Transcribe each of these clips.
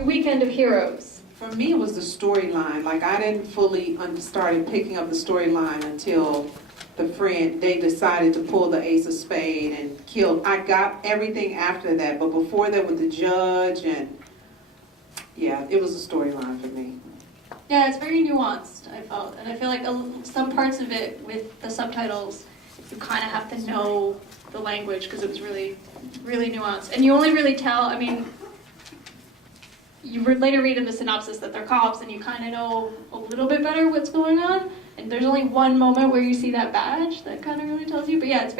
your weekend of heroes? For me, it was the storyline. Like, I didn't fully started picking up the storyline until they decided to pull the ace of spade and kill. I got everything after that, but before that with the judge and, yeah, it was a storyline for me. Yeah, it's very nuanced, I felt. And I feel like some parts of it with the subtitles, you kind of have to know the language because it was really, really nuanced. And you only really tell, I mean, you later read in the synopsis that they're cops and you kind of know a little bit better what's going on. And there's only one moment where you see that badge that kind of really tells you. But yeah, it's a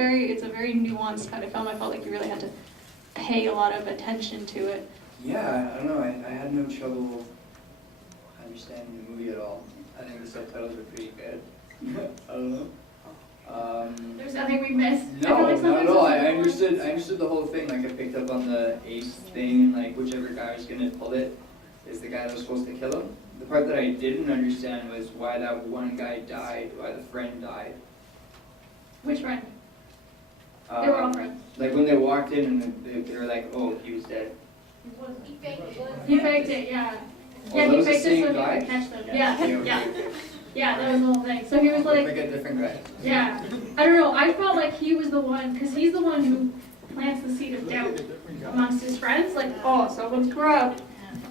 very nuanced kind of film. I felt like you really had to pay a lot of attention to it. Yeah, I don't know. I had no trouble understanding the movie at all. I think the subtitles were pretty good. I don't know. There's nothing we missed. No, not at all. I understood the whole thing. Like, I picked up on the ace thing, and like whichever guy was gonna pull it is the guy that was supposed to kill him. The part that I didn't understand was why that one guy died, why the friend died. Which friend? They were all friends. Like when they walked in and they were like, oh, he was dead. He faked it, yeah. Oh, Yeah, that he was the faked it same so he guy? could catch them. Okay, Yeah. okay. Yeah, that was the whole thing. So he was like, Like a different guy. yeah. I don't know, I felt like he was the one, because he's the one who plants the seed of doubt amongst his friends. Like, oh, someone's corrupt.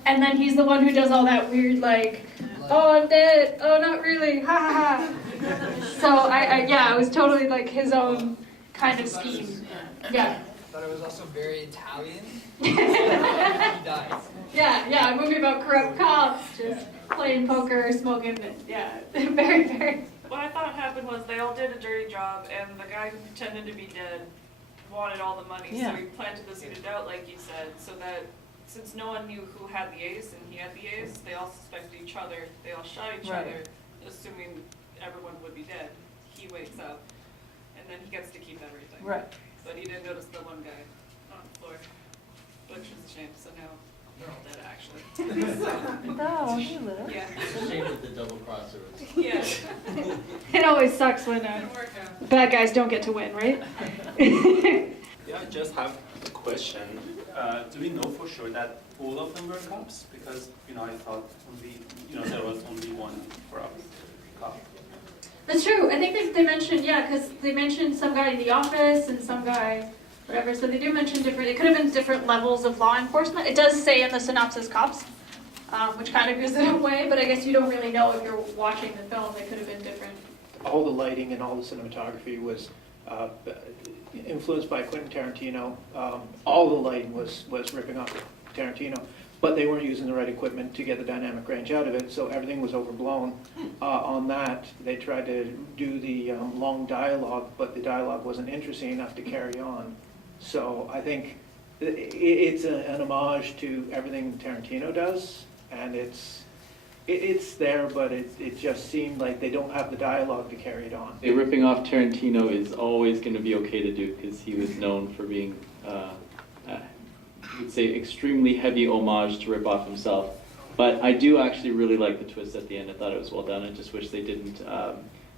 And then he's the one who does all that weird, like, oh, I'm dead. Oh, not really. Ha ha ha. So, yeah, it was totally like his own kind of scheme. Yeah. I thought it was also very Italian. He dies. Yeah, a movie about corrupt cops, just playing poker, smoking, yeah, very, very. What I thought happened was they all did a dirty job, and the guy who pretended to be dead wanted all the money, so he planted the seed of doubt, like you said, so that since no one knew who had the ace and he had the ace, they all suspected each other, they all shot each other, assuming everyone would be dead. He wakes up, and then he gets to keep everything. Right. But he didn't notice the one guy on the floor, which is a shame, so now they're all dead, actually. No, he lived. Yeah. It's a shame that the double crosser was. Yeah. It always sucks when bad guys don't get to win, right? Yeah, I just have a question. Do we know for sure that all of them were cops? Because, I thought there was only one corrupt cop. That's true. I think they mentioned, yeah, because they mentioned some guy in the office and some guy, whatever. So they do mention different, it could have been different levels of law enforcement. It does say in the synopsis cops, which kind of gives it away, but I guess you don't really know if you're watching the film. They could have been different. All the lighting and all the cinematography was influenced by Quentin Tarantino. All the lighting was ripping off Tarantino, but they weren't using the right equipment to get the dynamic range out of it, so everything was overblown. On that, they tried to do the long dialogue, but the dialogue wasn't interesting enough to carry on. So I think it's an homage to everything Tarantino does, and it's there, but it just seemed like they don't have the dialogue to carry it on. Ripping off Tarantino is always going to be okay to do because he was known for being, I would say, extremely heavy homage to rip off himself. But I do actually really like the twist at the end. I thought it was well done. I just wish they didn't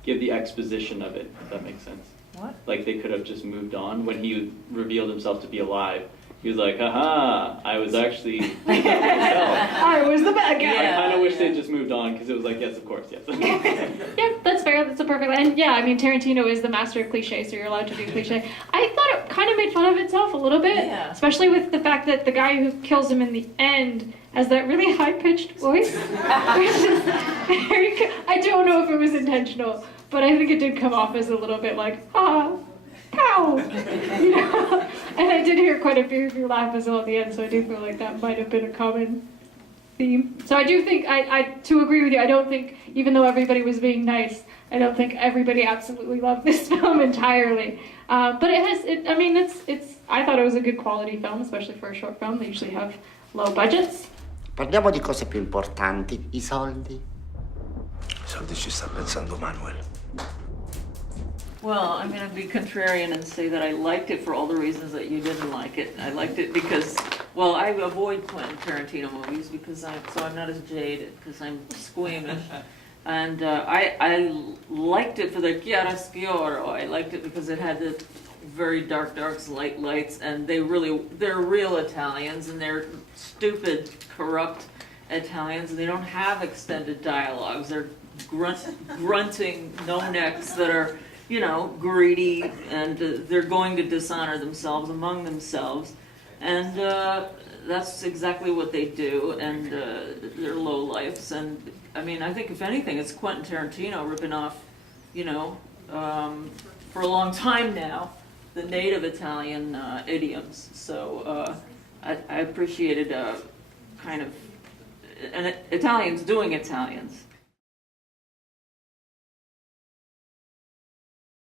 give the exposition of it, if that makes sense. What? Like they could have just moved on. When he revealed himself to be alive, he was like, haha, I was actually I was the bad guy. I kind of wish they'd just moved on because it was like, yes, of course, yes. Yeah, that's fair. That's a perfect line. And yeah, I mean, Tarantino is the master of cliche, so you're allowed to do cliche. I thought it kind of made fun of itself a little bit, especially with the fact that the guy who kills him in the end has that really high-pitched voice. I don't know if it was intentional, but I think it did come off as a little bit like, ah, pow! And I did hear quite a few of your laugh as well at the end, so I do feel like that might have been a common theme. So I do think, to agree with you, I don't think, even though everybody was being nice, I don't think everybody absolutely loved this film entirely. But I thought it was a good quality film, especially for a short film. They usually have low budgets. Parliamo di cose più importanti, i soldi. I soldi ci sta pensando Manuel. Well, I'm going to be contrarian and say that I liked it for all the reasons that you didn't like it. I liked it because, well, I avoid Quentin Tarantino movies because I'm not as jaded because I'm squeamish. And I liked it for the chiaroscuro. I liked it because it had the very dark darks, light lights, and they're real Italians, and they're stupid, corrupt Italians, and they don't have extended dialogues. They're grunting no-necks that are, greedy, and they're going to dishonor themselves among themselves. And that's exactly what they do, and they're low lifes. And I mean, I think if anything, it's Quentin Tarantino ripping off, for a long time now, the native Italian idioms. So I appreciated kind of Italians doing Italians.